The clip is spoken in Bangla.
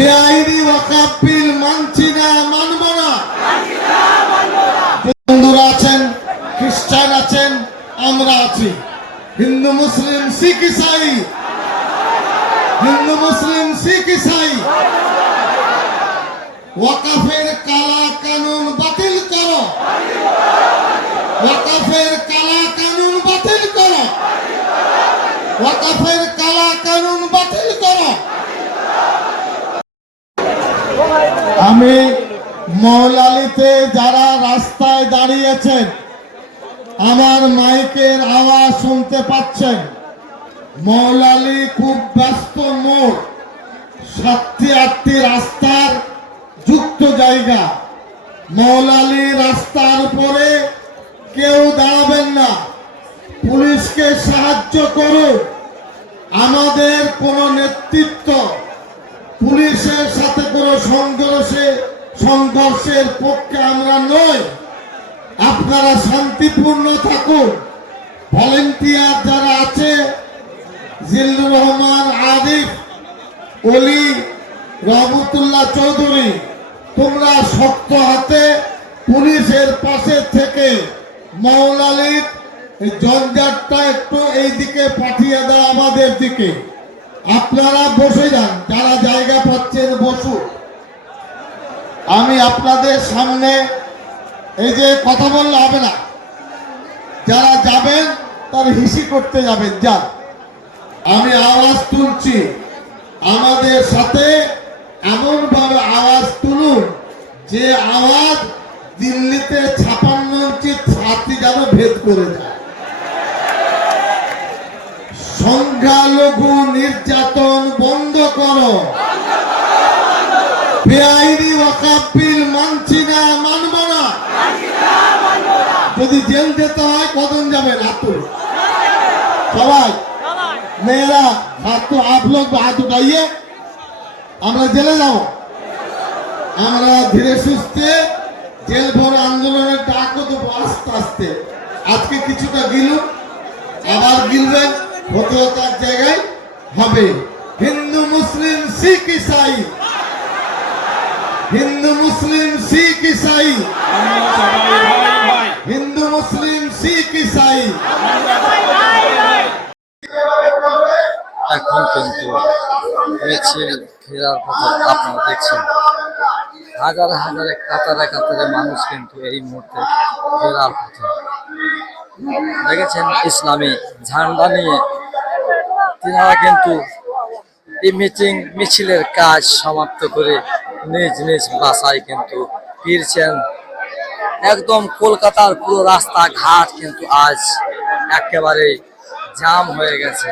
বেআইনি ওয়াকাফ মানছি না, মানব না। বন্ধুরা আছেন, খ্রিস্টান আছেন, আমরা আছি। হিন্দু, মুসলিম, শিখ, ইসাই। হিন্দু, মুসলিম, শিখ, ইসাই। ওয়াকাফের কালা কানুন বাতিল করো। ওয়াকাফের কালা কানুন বাতিল করো। ওয়াকাফের কালা কানুন বাতিল করো আমি মৌলালিতে যারা রাস্তায় দাঁড়িয়েছেন, আমার মাইকের আওয়াজ শুনতে পাচ্ছেন। মৌলালি খুব ব্যস্ত মোড় সাতটি আটটি রাস্তার যুক্ত জায়গা। মৌলালি রাস্তার উপরে কেউ দাঁড়াবেন না। পুলিশকে সাহায্য করুন। আমাদের কোনো নেতৃত্ব পুলিশের সংঘর্ষে, সংঘর্ষের পক্ষে আমরা নই। আপনারা শান্তিপূর্ণ থাকুন। ভলেন্টিয়ার যারা আছে, জিল্লুর রহমান আরিফ অলি রহমতুল্লাহ চৌধুরী, তোমরা শক্ত হাতে পুলিশের পাশে থেকে মৌলালির এই জঞ্জাটটা একটু এই দিকে পাঠিয়ে দাও আমাদের দিকে। আপনারা বসে যান, যারা জায়গা পাচ্ছেন বসুন। আমি আপনাদের সামনে এই যে কথা বললে হবে না। যারা যাবেন, তার হিসি করতে যাবেন, যান। আমি আওয়াজ তুলছি। আমাদের সাথে এমন ভাবে আওয়াজ তুলুন, যে আওয়াজ দিল্লিতে ছাপান্ন ইঞ্চি ছাতি যেন ভেদ করে যায় সংখ্যালঘু নির্যাতন বন্ধ করো। বেআইনি ওয়াকাফ বিল মানছি না মানব না যদি জেল যেতে হয় কখন যাবেন? হাতুর সবাই? মেয়েরা, হাত তো আপ লোক হাত উঠাইয়ে আমরা জেলে যাব। আমরা ধীরে সুস্থে জেল ভর আন্দোলনের ডাকও দেবো আস্তে আস্তে। আজকে কিছুটা গিলুন আবার গিলবেন হতে হতে এক জায়গায় হবে। হিন্দু, মুসলিম, শিখ, ইসাই। হিন্দু, মুসলিম, শিখ, ইসাই। এখন কিন্তু মিছিল ফেরার কথা আপনারা দেখছেন। হাজার হাজারে কাতারে কাতারে মানুষ কিন্তু এই মুহূর্তে ফেরার পথে। দেখেছেন ইসলামী ঝান্ডা নিয়ে তিনারা কিন্তু এই মিটিং, মিছিলের কাজ সমাপ্ত করে নিজ নিজ বাসায় কিন্তু ফিরছেন। একদম কলকাতার পুরো রাস্তা ঘাট কিন্তু আজ একেবারে জাম হয়ে গেছে।